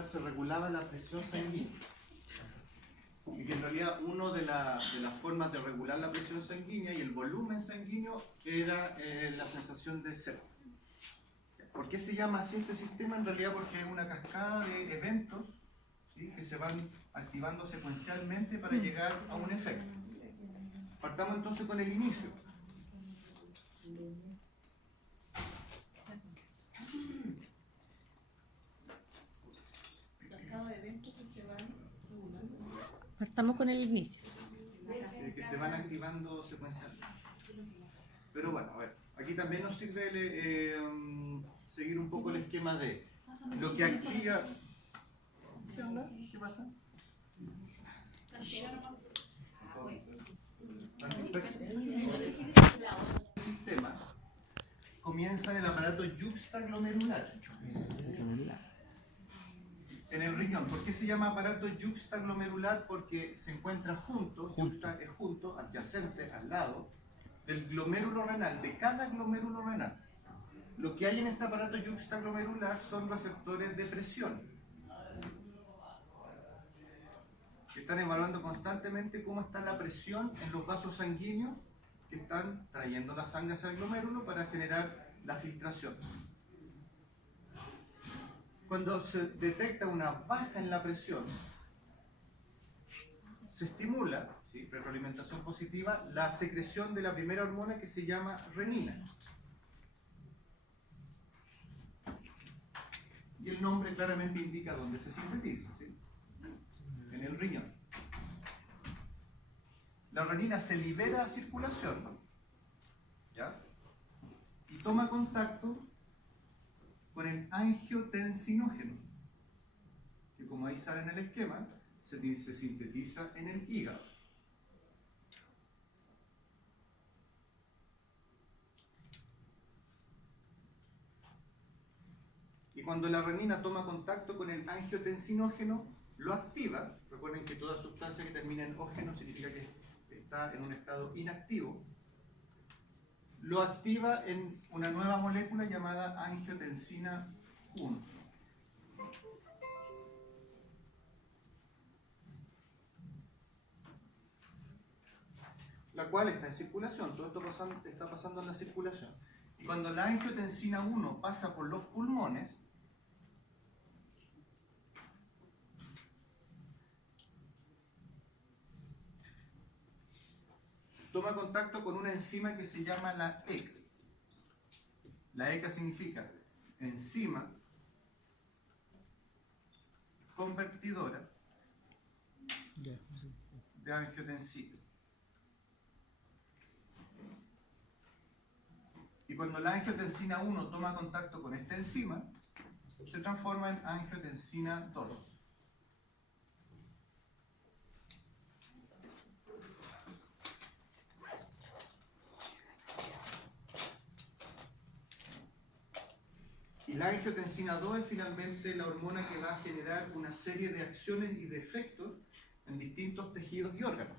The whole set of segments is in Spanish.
cual se regulaba la presión sanguínea. Y que en realidad una de las formas de regular la presión sanguínea y el volumen sanguíneo era la sensación de sed. ¿Por qué se llama así este sistema? En realidad porque es una cascada de eventos, ¿sí?, que se van activando secuencialmente para llegar a un efecto. Partamos entonces con el inicio. Partamos con el inicio. Que se van activando secuencialmente. Pero bueno, a ver, aquí también nos sirve seguir un poco el esquema de lo que activa. ¿Qué onda? ¿Qué pasa? El sistema comienza en el aparato yuxtaglomerular, en el riñón. ¿Por qué se llama aparato yuxtaglomerular? Porque se encuentra junto, yuxta es junto, adyacente, al lado del glomérulo renal, de cada glomérulo renal. Lo que hay en este aparato yuxtaglomerular son receptores de presión, que están evaluando constantemente cómo está la presión en los vasos sanguíneos que están trayendo la sangre hacia el glomérulo para generar la filtración. Cuando se detecta una baja en la presión, se estimula, ¿sí?, retroalimentación positiva, la secreción de la primera hormona que se llama renina. Y el nombre claramente indica dónde se sintetiza, ¿sí?, en el riñón. La renina se libera a circulación, ¿ya?, y toma contacto con el angiotensinógeno, que como ahí sale en el esquema, se sintetiza en el hígado. Y cuando la renina toma contacto con el angiotensinógeno, lo activa. Recuerden que toda sustancia que termina en ógeno significa que está en un estado inactivo. Lo activa en una nueva molécula llamada angiotensina 1. La cual está en circulación, todo esto está pasando en la circulación. Y cuando la angiotensina 1 pasa por los pulmones, toma contacto con una enzima que se llama la ECA. La ECA significa enzima convertidora de angiotensina. Y cuando la angiotensina 1 toma contacto con esta enzima, se transforma en angiotensina 2. Y la angiotensina 2 es finalmente la hormona que va a generar una serie de acciones y de efectos en distintos tejidos y órganos.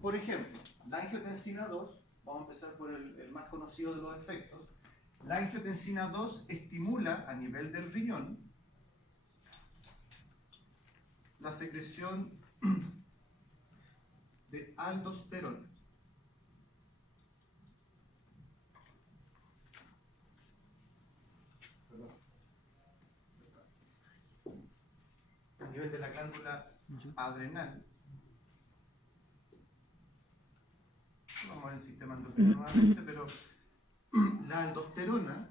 Por ejemplo, la angiotensina 2, vamos a empezar por el más conocido de los efectos. La angiotensina 2 estimula a nivel del riñón la secreción de aldosterona. A nivel de la glándula adrenal. Vamos a ver el sistema endocrino nuevamente, pero la aldosterona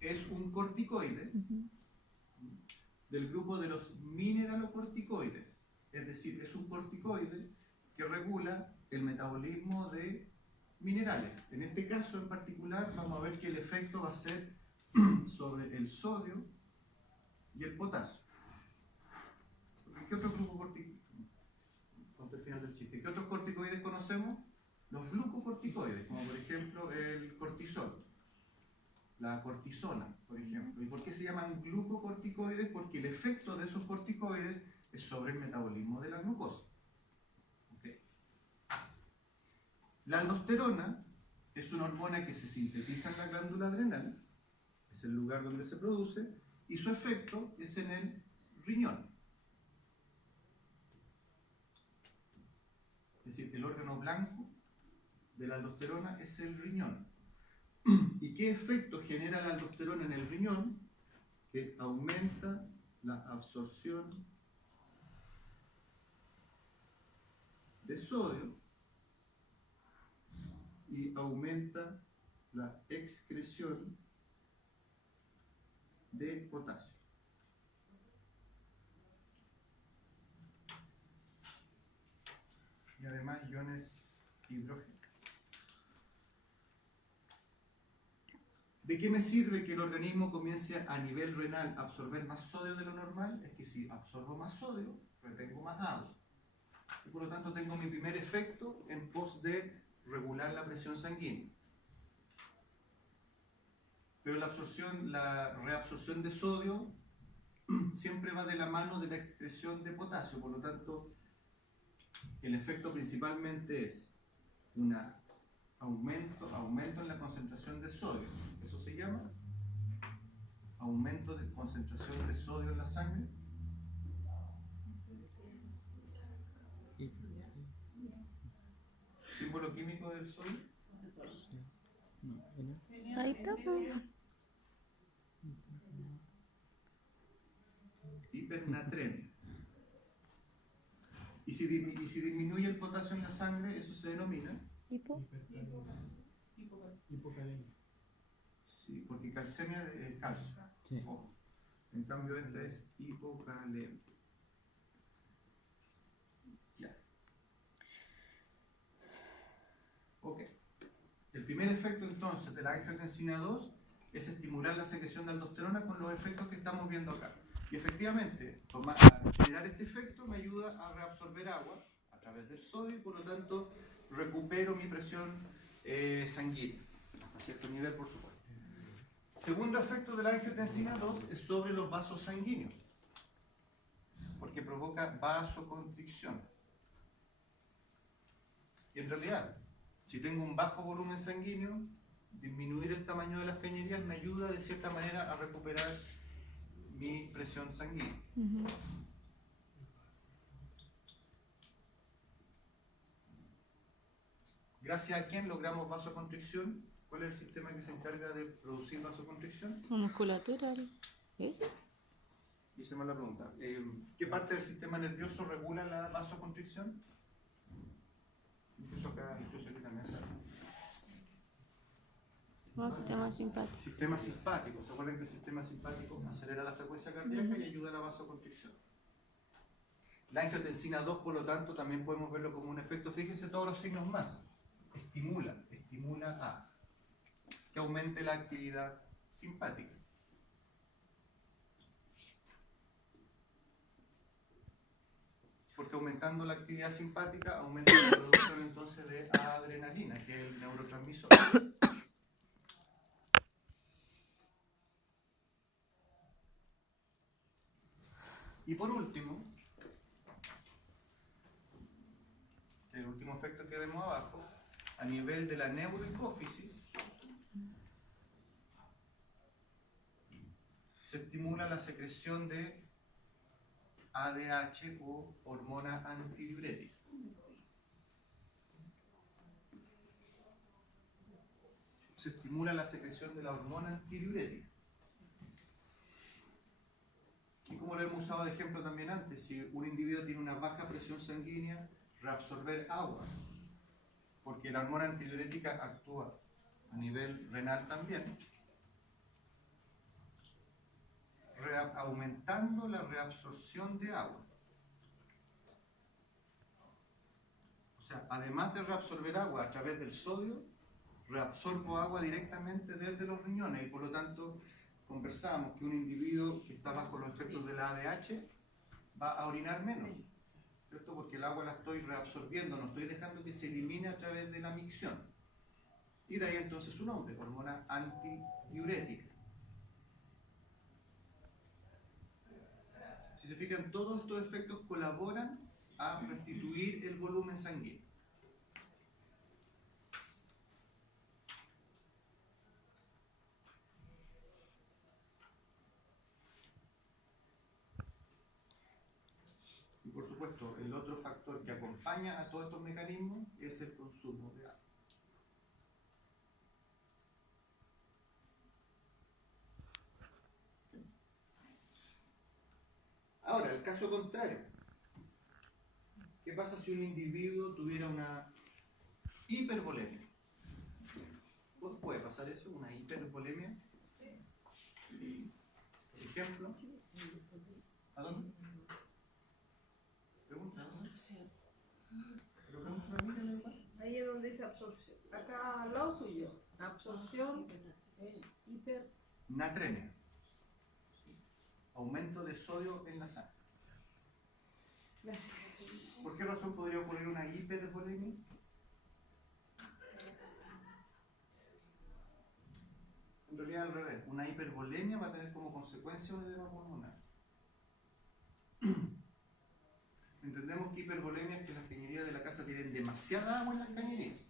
es un corticoide del grupo de los mineralocorticoides. Es decir, es un corticoide que regula el metabolismo de minerales. En este caso en particular vamos a ver que el efecto va a ser sobre el sodio y el potasio. ¿Qué otro grupo corticoide? El final del chiste. ¿Qué otros corticoides conocemos? Los glucocorticoides, como por ejemplo el cortisol, la cortisona, por ejemplo. ¿Y por qué se llaman glucocorticoides? Porque el efecto de esos corticoides es sobre el metabolismo de la glucosa. ¿Okay? La aldosterona es una hormona que se sintetiza en la glándula adrenal, es el lugar donde se produce, y su efecto es en el riñón. Es decir, el órgano blanco de la aldosterona es el riñón. ¿Y qué efecto genera la aldosterona en el riñón? Que aumenta la absorción de sodio y aumenta la excreción de potasio. Y además iones hidrógeno. ¿De qué me sirve que el organismo comience a nivel renal a absorber más sodio de lo normal? Es que si absorbo más sodio, retengo más agua. Y por lo tanto tengo mi primer efecto en pos de regular la presión sanguínea. Pero la reabsorción de sodio siempre va de la mano de la excreción de potasio. Por lo tanto, el efecto principalmente es un aumento en la concentración de sodio. Eso se llama aumento de concentración de sodio en la sangre. Símbolo químico del sodio. Ahí está, pues. Hipernatremia. Y si disminuye el potasio en la sangre, eso se denomina Hipocalemia. Sí, porque calcemia es calcio. Sí. Ojo. En cambio, esta es hipocalemia. Ya. Ok. El primer efecto entonces de la angiotensina 2 es estimular la secreción de aldosterona con los efectos que estamos viendo acá. Y efectivamente, generar este efecto me ayuda a reabsorber agua a través del sodio y por lo tanto recupero mi presión sanguínea, hasta cierto nivel por supuesto. Segundo efecto de la angiotensina 2 es sobre los vasos sanguíneos, porque provoca vasoconstricción. Y en realidad, si tengo un bajo volumen sanguíneo, disminuir el tamaño de las cañerías me ayuda de cierta manera a recuperar mi presión sanguínea. ¿Gracias a quién logramos vasoconstricción? ¿Cuál es el sistema que se encarga de producir vasoconstricción? La musculatura. ¿Eso? Hice mal la pregunta. ¿Qué parte del sistema nervioso regula la vasoconstricción? Incluso aquí también sale. No, sistema simpático. Sistema simpático. ¿Se acuerdan que el sistema simpático acelera la frecuencia cardíaca y ayuda a la vasoconstricción? La angiotensina 2, por lo tanto, también podemos verlo como un efecto. Fíjense todos los signos más. Estimula a que aumente la actividad simpática. Porque aumentando la actividad simpática, aumenta la producción entonces de adrenalina, que es el neurotransmisor. Y por último, el último efecto que vemos abajo, a nivel de la neurohipófisis, se estimula la secreción de ADH o hormona antidiurética. Se estimula la secreción de la hormona antidiurética. Y como lo hemos usado de ejemplo también antes, si un individuo tiene una baja presión sanguínea, reabsorber agua, porque la hormona antidiurética actúa a nivel renal también, aumentando la reabsorción de agua. O sea, además de reabsorber agua a través del sodio, reabsorbo agua directamente desde los riñones y por lo tanto conversábamos que un individuo que está bajo los efectos de la ADH va a orinar menos, ¿cierto? Porque el agua la estoy reabsorbiendo, no estoy dejando que se elimine a través de la micción. Y de ahí entonces su nombre, hormona antidiurética. Si se fijan, todos estos efectos colaboran a restituir el volumen sanguíneo. Y por supuesto, el otro factor que acompaña a todos estos mecanismos es el consumo de agua. Ahora, el caso contrario. ¿Qué pasa si un individuo tuviera una hipervolemia? ¿Puede pasar eso? ¿Una hipervolemia? ¿Ejemplo? ¿A dónde? Pregunta, ¿a dónde? ¿Pero pregunta a mí, ¿qué le pasa? Ahí es donde dice absorción. Acá al lado suyo. Absorción, hiper. Natremia. Aumento de sodio en la sangre. ¿Por qué razón podría ocurrir una hipervolemia? En realidad al revés. Una hipervolemia va a tener como consecuencia un edema pulmonar. Entendemos que hipervolemia es que las cañerías de la casa tienen demasiada agua en las cañerías.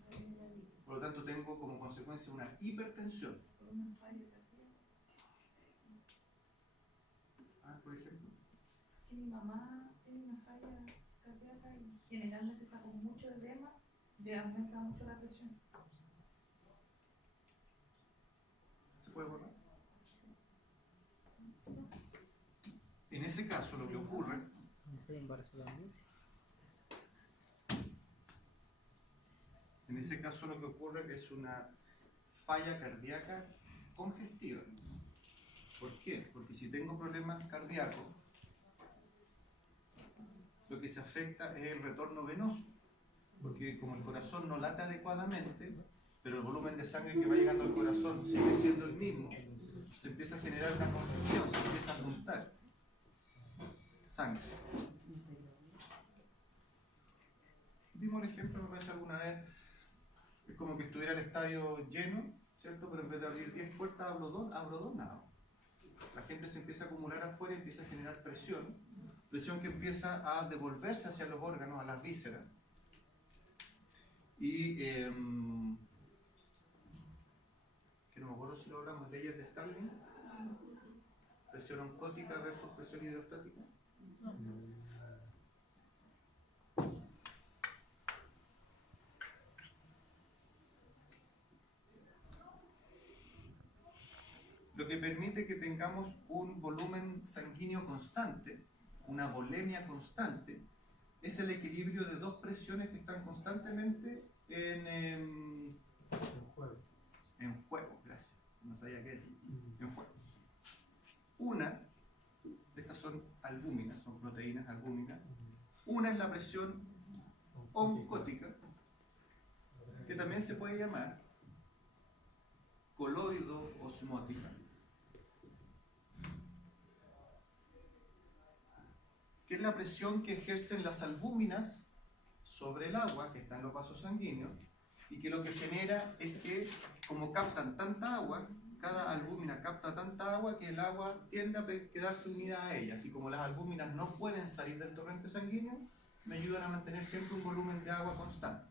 Por lo tanto tengo como consecuencia una hipertensión. Por ejemplo. Que mi mamá tiene una falla cardíaca y generalmente está con mucho edema, le aumenta mucho la presión. ¿Se puede borrar? En ese caso lo que ocurre es una falla cardíaca congestiva. ¿Por qué? Porque si tengo problemas cardíacos, lo que se afecta es el retorno venoso, porque como el corazón no late adecuadamente, pero el volumen de sangre que va llegando al corazón sigue siendo el mismo, se empieza a generar una congestión, se empieza a juntar sangre. Dimos el ejemplo, me parece alguna vez, es como que estuviera el estadio lleno, ¿cierto? Pero en vez de abrir 10 puertas, abro dos nada más. La gente se empieza a acumular afuera y empieza a generar presión que empieza a devolverse hacia los órganos, a las vísceras. Y, que no me acuerdo si lo hablamos, leyes de Stalin, presión oncótica versus presión hidrostática. Lo que permite que tengamos un volumen sanguíneo constante, una volemia constante, es el equilibrio de dos presiones que están constantemente en juego, gracias, no sabía qué decir, en juego. Una, estas son albúminas, son proteínas albúminas. Una es la presión oncótica, que también se puede llamar coloido-osmótica, que es la presión que ejercen las albúminas sobre el agua que está en los vasos sanguíneos, y que lo que genera es que, como captan tanta agua, cada albúmina capta tanta agua que el agua tiende a quedarse unida a ella. Así como las albúminas no pueden salir del torrente sanguíneo, me ayudan a mantener siempre un volumen de agua constante.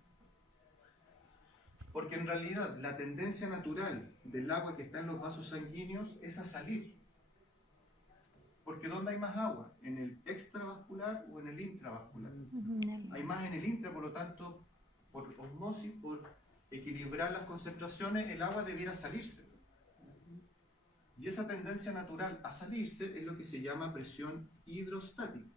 Porque en realidad la tendencia natural del agua que está en los vasos sanguíneos es a salir. Porque ¿dónde hay más agua? ¿En el extravascular o en el intravascular? Hay más en el intra, por lo tanto, por osmosis, por equilibrar las concentraciones, el agua debiera salirse. Y esa tendencia natural a salirse es lo que se llama presión hidrostática.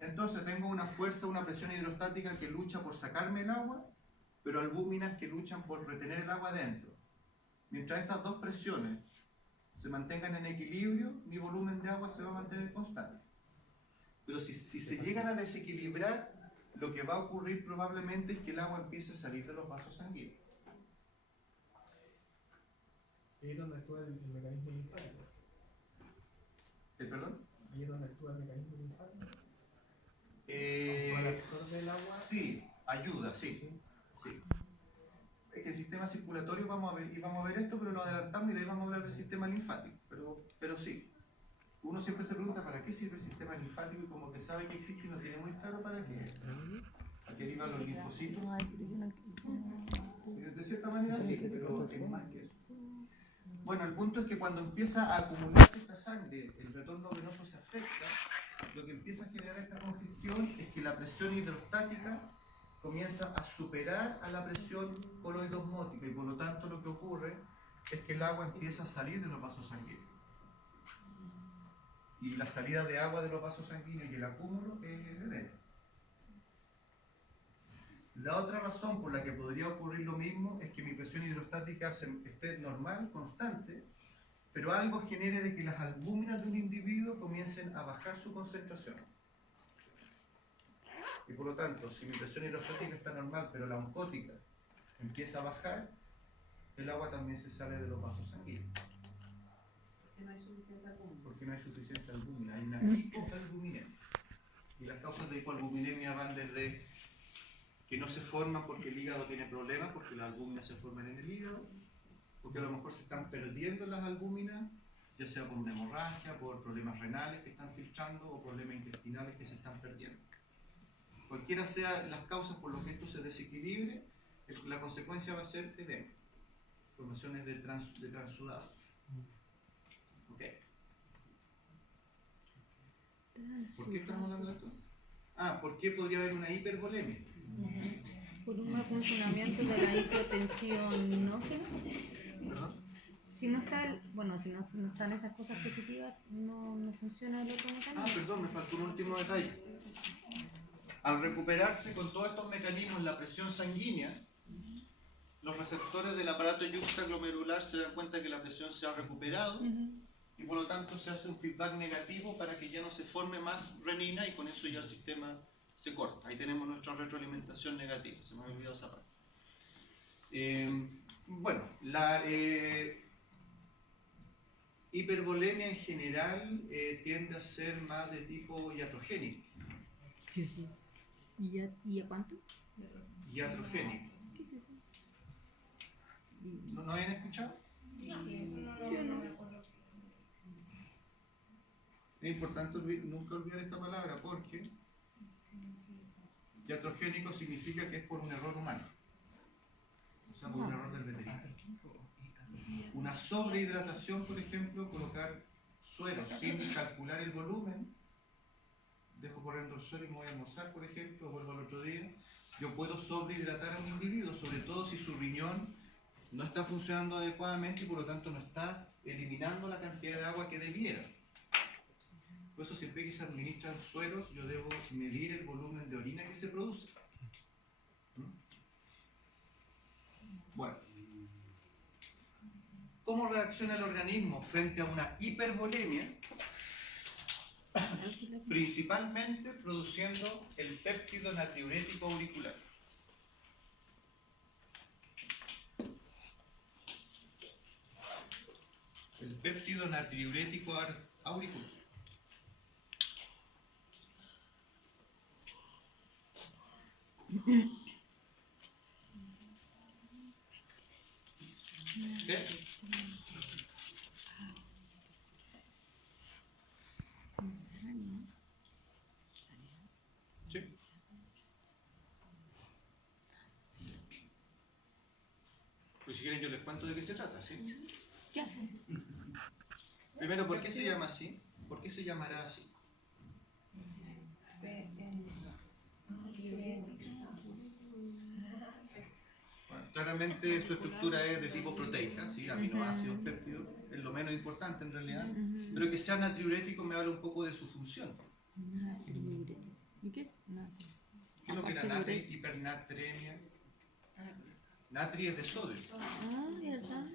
Entonces tengo una fuerza, una presión hidrostática que lucha por sacarme el agua, pero albúminas que luchan por retener el agua dentro. Mientras estas dos presiones se mantengan en equilibrio, mi volumen de agua se va a mantener constante. Pero si se llegan a desequilibrar, lo que va a ocurrir probablemente es que el agua empiece a salir de los vasos sanguíneos. ¿Ahí es donde actúa el mecanismo linfático? ¿El perdón? ¿Ahí es donde actúa el mecanismo linfático? ¿Absorbe el agua? Sí, ayuda, sí. Es que el sistema circulatorio vamos a ver esto, pero lo adelantamos y de ahí vamos a hablar del sistema linfático. Pero sí. Uno siempre se pregunta para qué sirve el sistema linfático y como que sabe que existe y no tiene muy claro para qué. Aquí arriba los linfocitos. Ay, pero yo no- De cierta manera sí, pero es más que eso. Bueno, el punto es que cuando empieza a acumularse esta sangre, el retorno venoso se afecta, lo que empieza a generar esta congestión es que la presión hidrostática comienza a superar a la presión coloidosmótica y por lo tanto lo que ocurre es que el agua empieza a salir de los vasos sanguíneos. Y la salida de agua de los vasos sanguíneos y el acúmulo es el edema. La otra razón por la que podría ocurrir lo mismo es que mi presión hidrostática esté normal, constante, pero algo genere de que las albúminas de un individuo comiencen a bajar su concentración. Y por lo tanto, si mi presión hidrostática está normal, pero la oncótica empieza a bajar, el agua también se sale de los vasos sanguíneos. Porque no hay suficiente albúmina. Porque no hay suficiente albúmina, hay una hipoalbuminemia. Y las causas de hipoalbuminemia van desde que no se forman porque el hígado tiene problemas, porque las albúminas se forman en el hígado, porque a lo mejor se están perdiendo las albúminas, ya sea por una hemorragia, por problemas renales que están filtrando o problemas intestinales que se están perdiendo. Cualquiera sean las causas por las que esto se desequilibre, la consecuencia va a ser edema, formaciones de transudados. ¿Ok? ¿Por qué estamos hablando de eso? Ah, ¿por qué podría haber una hipervolemia? Por un mal funcionamiento de la hipotensión, ¿no? ¿Perdón? Si no está, si no están esas cosas positivas, no funciona el otro mecanismo. Ah, perdón, me faltó un último detalle. Al recuperarse con todos estos mecanismos la presión sanguínea, los receptores del aparato yuxtaglomerular se dan cuenta que la presión se ha recuperado y por lo tanto se hace un feedback negativo para que ya no se forme más renina y con eso ya el sistema se corta. Ahí tenemos nuestra retroalimentación negativa, se me había olvidado esa parte. La hipervolemia en general tiende a ser más de tipo iatrogénico. ¿Qué es eso? ¿Y a cuánto? Iatrogénico. ¿Qué es eso? ¿No habían escuchado? Yo no. Es importante nunca olvidar esta palabra porque iatrogénico significa que es por un error humano, o sea, por un error del veterinario. Una sobrehidratación, por ejemplo, colocar suero sin calcular el volumen, dejo corriendo el suero y me voy a almorzar, por ejemplo, vuelvo al otro día, yo puedo sobrehidratar a un individuo, sobre todo si su riñón no está funcionando adecuadamente y por lo tanto no está eliminando la cantidad de agua que debiera. Por eso siempre que se administran sueros, yo debo medir el volumen de orina que se produce. Bueno, ¿cómo reacciona el organismo frente a una hipervolemia? Principalmente produciendo el péptido natriurético auricular. El péptido natriurético auricular. ¿Qué? ¿Sí? Pues si quieren yo les cuento de qué se trata, ¿sí? Ya. Primero, ¿por qué se llama así? ¿Por qué se llamará así? Bueno, claramente su estructura es de tipo proteica, ¿sí? Aminoácidos, péptidos, es lo menos importante en realidad, pero que sea natriurético me habla un poco de su función. Natriurético. ¿Y qué es? Natri. ¿Qué es lo que la Aparte de natri, hipernatremia? Natri es de sodio. Ah, verdad.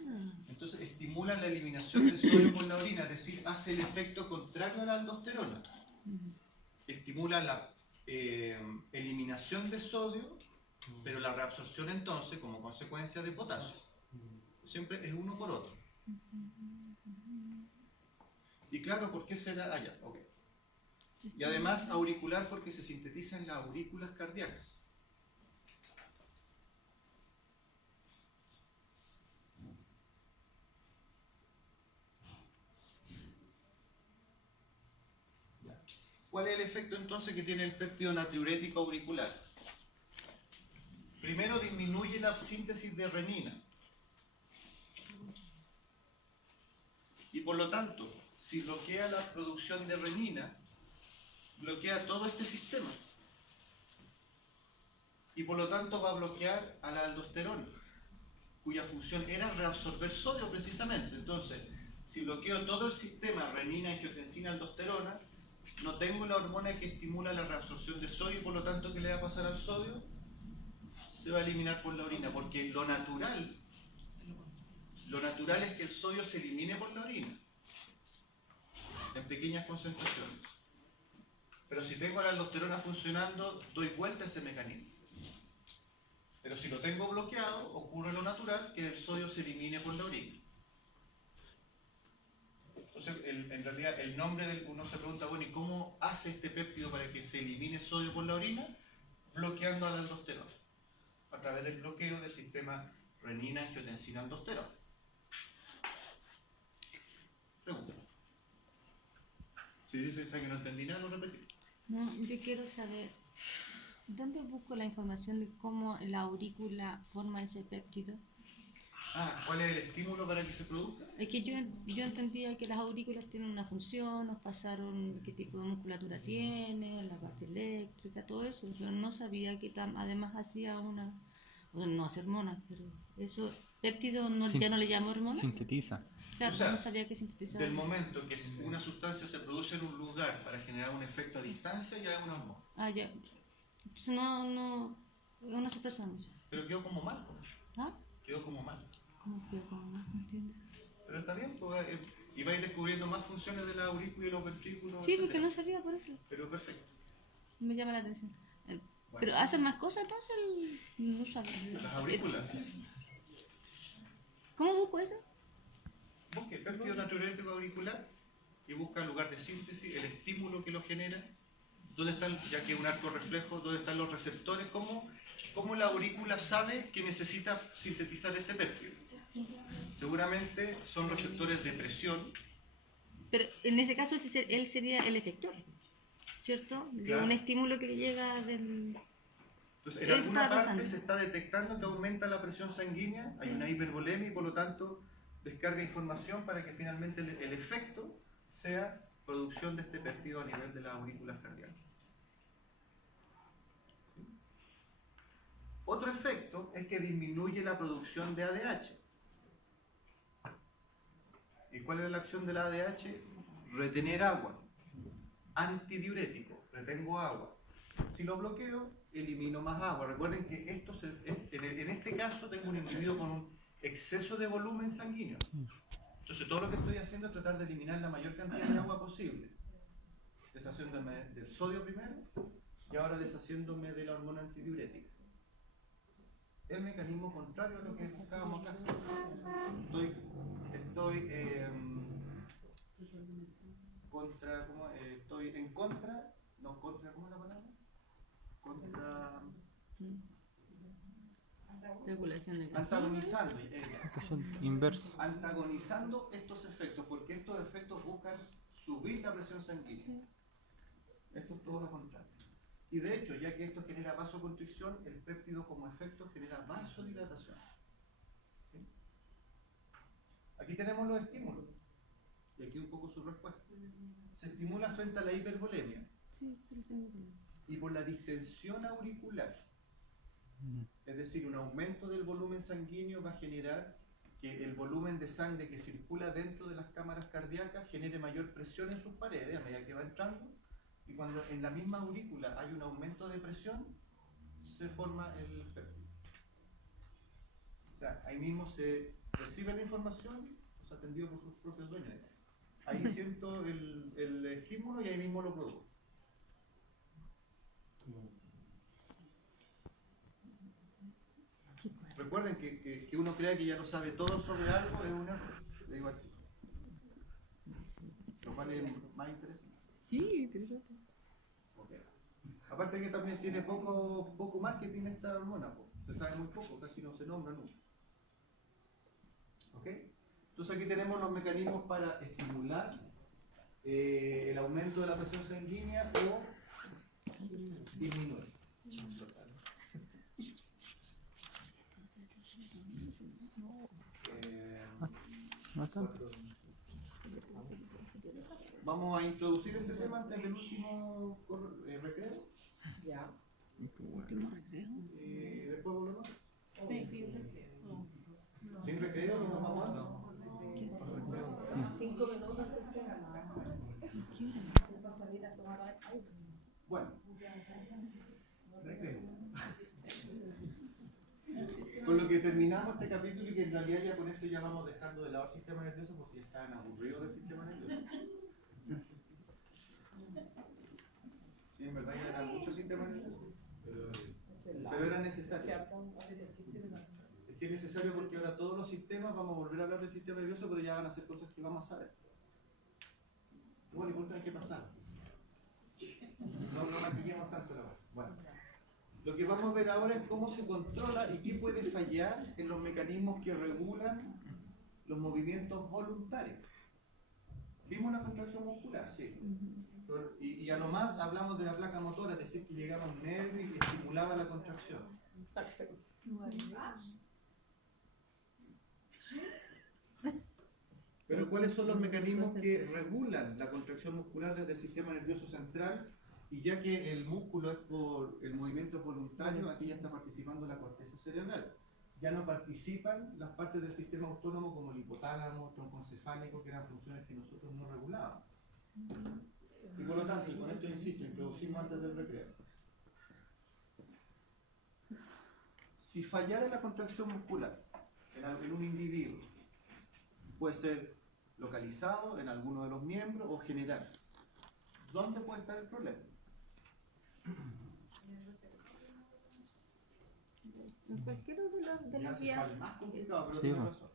Entonces estimula la eliminación de sodio por la orina, es decir, hace el efecto contrario a la aldosterona. Estimula la eliminación de sodio, pero la reabsorción entonces como consecuencia de potasio. Siempre es uno por otro. Y claro, ¿por qué será allá? Okay. Y además auricular porque se sintetiza en las aurículas cardíacas. ¿Cuál es el efecto entonces que tiene el péptido natriurético auricular? primero disminuye la síntesis de renina. Y por lo tanto, si bloquea la producción de renina, bloquea todo este sistema. Y por lo tanto va a bloquear a la aldosterona, cuya función era reabsorber sodio precisamente. Entonces, si bloqueo todo el sistema renina, angiotensina, aldosterona, no tengo la hormona que estimula la reabsorción de sodio y por lo tanto, ¿qué le va a pasar al sodio? Se va a eliminar por la orina, porque lo natural es que el sodio se elimine por la orina, en pequeñas concentraciones. Pero si tengo la aldosterona funcionando, doy vuelta a ese mecanismo. Pero si lo tengo bloqueado, ocurre lo natural, que el sodio se elimine por la orina. Entonces, en realidad, el nombre uno se pregunta, bueno, ¿y cómo hace este péptido para que se elimine sodio por la orina? Bloqueando a la aldosterona, a través del bloqueo del sistema renina, angiotensina, aldosterona. Pregunta. Si dicen que no entendí nada, lo repetí. No, yo quiero saber, ¿dónde busco la información de cómo la aurícula forma ese péptido? ¿Cuál es el estímulo para que se produzca? Es que yo entendía que las aurículas tienen una función, nos pasaron qué tipo de musculatura tiene, la parte eléctrica, todo eso, pero no sabía que además hacía una, bueno, no hace hormonas, pero eso, péptido ya no le llamo hormona. Sintetiza. Claro, O sea, no sabía que sintetizaba. Del momento que una sustancia se produce en un lugar para generar un efecto a distancia, ya es una hormona. Ya. Entonces no, es una supresión. Pero quedó como mal. ¿Ah? Quedó como mal. ¿Cómo que no entiendo? Pero está bien, pues, y va a ir descubriendo más funciones de la aurícula y los ventrículos. Sí, etcétera. porque no sabía por eso. Pero perfecto. Me llama la atención. Bueno. ¿Pero hacen más cosas entonces? No sabía. Las aurículas. ¿Cómo busco eso? Busque péptido natriurético auricular y busca el lugar de síntesis, el estímulo que lo genera, dónde están, ya que es un arco reflejo, dónde están los receptores, cómo la aurícula sabe que necesita sintetizar este péptido. Seguramente son receptores de presión. Pero en ese caso él sería el efector, ¿cierto? De Claro. un estímulo que le llega del... Entonces, en ¿Qué alguna está parte pasando? se está detectando que aumenta la presión sanguínea, hay una hipervolemia y por lo tanto descarga información para que finalmente el efecto sea producción de este péptido a nivel de las aurículas cardíacas. Otro efecto es que disminuye la producción de ADH. ¿Y cuál es la acción de la ADH? Retener agua. Antidiurético, retengo agua. Si lo bloqueo, elimino más agua. Recuerden que en este caso tengo un individuo con un exceso de volumen sanguíneo. Entonces todo lo que estoy haciendo es tratar de eliminar la mayor cantidad de agua posible. Deshaciéndome del sodio primero y ahora deshaciéndome de la hormona antidiurética. El mecanismo contrario a lo que buscábamos acá. Estoy en contra, no contra, ¿cómo es la palabra? Contra... Regulación de Antagonizando, Inverso. antagonizando estos efectos, porque estos efectos buscan subir la presión sanguínea. Sí. Esto es todo lo contrario. Y de hecho, ya que esto genera vasoconstricción, el péptido como efecto genera vasodilatación. ¿Sí? Aquí tenemos los estímulos. Y aquí un poco su respuesta. Se estimula frente a la hipervolemia Sí, lo tengo. y por la distensión auricular. Es decir, un aumento del volumen sanguíneo va a generar que el volumen de sangre que circula dentro de las cámaras cardíacas genere mayor presión en sus paredes a medida que va entrando, y cuando en la misma aurícula hay un aumento de presión, se forma el péptido. O sea, ahí mismo se recibe la información, es atendido por sus propios dueños. Ahí siento el estímulo y ahí mismo lo produzco. Recuerden que uno crea que ya lo sabe todo sobre algo es un error. Le digo aquí. Lo cual es más interesante. Sí, interesante. Okay. Aparte que también tiene poco marketing esta hormona, se sabe muy poco, casi no se nombra nunca. ¿Ok? Entonces aquí tenemos los mecanismos para estimular el aumento de la presión sanguínea o disminuir. ¿No está? Vamos a introducir este tema antes del último recreo Ya. Último recreo. y después volvemos. Sí. ¿Sin recreo nos vamos a? 5 minutos sesión. ¿Qué hora? Para salir a tomar aire. Bueno, Recreo. con lo que terminamos este capítulo y que en realidad ya con esto ya vamos dejando de lado el sistema nervioso porque ya estaban aburridos del sistema nervioso. Sí, en verdad ya era mucho sistema nervioso, pero era necesario. Es que es necesario porque ahora todos los sistemas, vamos a volver a hablar del sistema nervioso, pero ya van a ser cosas que vamos a saber. Igual importa hay que pasar. No maquillemos tanto la verdad. Bueno, lo que vamos a ver ahora es cómo se controla y qué puede fallar en los mecanismos que regulan los movimientos voluntarios. ¿Vimos la contracción muscular? Sí. Y a lo más hablamos de la placa motora, es decir, que llegaba un nervio y estimulaba la contracción. Pero ¿cuáles son los mecanismos que regulan la contracción muscular desde el sistema nervioso central? Y ya que el músculo es por el movimiento voluntario, aquí ya está participando la corteza cerebral. Ya no participan las partes del sistema autónomo como el hipotálamo, el troncoencefálico, que eran funciones que nosotros no regulábamos. Y por lo tanto, y con esto insisto, introducimos antes del recreo. Si fallara la contracción muscular en un individuo, puede ser localizado en alguno de los miembros o general. ¿Dónde puede estar el problema? En cualquiera de Ya las se vías. sale más complicado, pero Sí, tiene bueno. razón.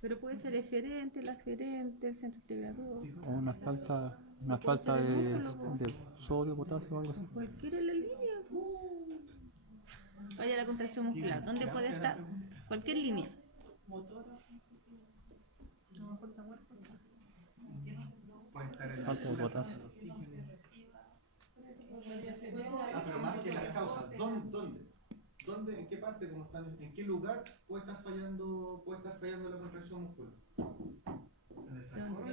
Pero puede ser eferente, la aferente, el centro integrador. O una falta de sodio, potasio o algo así. Cualquiera en la línea. Vaya la contracción muscular. ¿Dónde puede estar? Cualquier línea. Puede estar en la Falta de potasio. Ah, pero más que las causas, ¿dónde? ¿Dónde? ¿En qué parte? ¿Cómo están? ¿En qué lugar puede estar fallando la contracción muscular? En el sarcófago.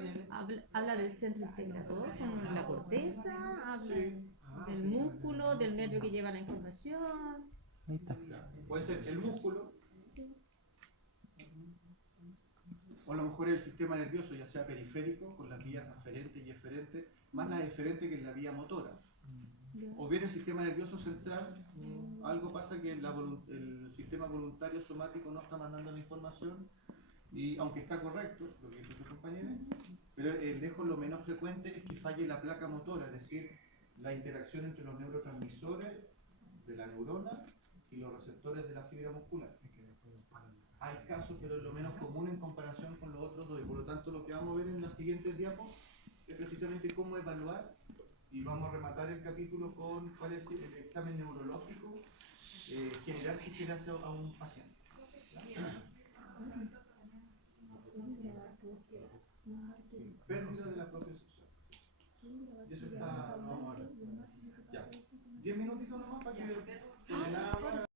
Habla del centro integrador, con la corteza, habla Sí. del músculo, del nervio que lleva la información. Ahí está. Puede ser el músculo, o a lo mejor el sistema nervioso, ya sea periférico, con las vías aferente y eferente, más la eferente que es la vía motora. O bien el sistema nervioso central, algo pasa que el sistema voluntario somático no está mandando la información, y aunque está correcto, lo que dice su compañero, pero lejos lo menos frecuente es que falle la placa motora, es decir, la interacción entre los neurotransmisores de la neurona y los receptores de la fibra muscular. Hay casos, pero es lo menos común en comparación con los otros dos, y por lo tanto lo que vamos a ver en las siguientes diapos es precisamente cómo evaluar, y vamos a rematar el capítulo con cuál es el examen neurológico general que se le hace a un paciente. Sí, pérdida de la propiocepción. Y eso está, vamos a ver. Ya. 10 minutitos nomás para que ordenamos.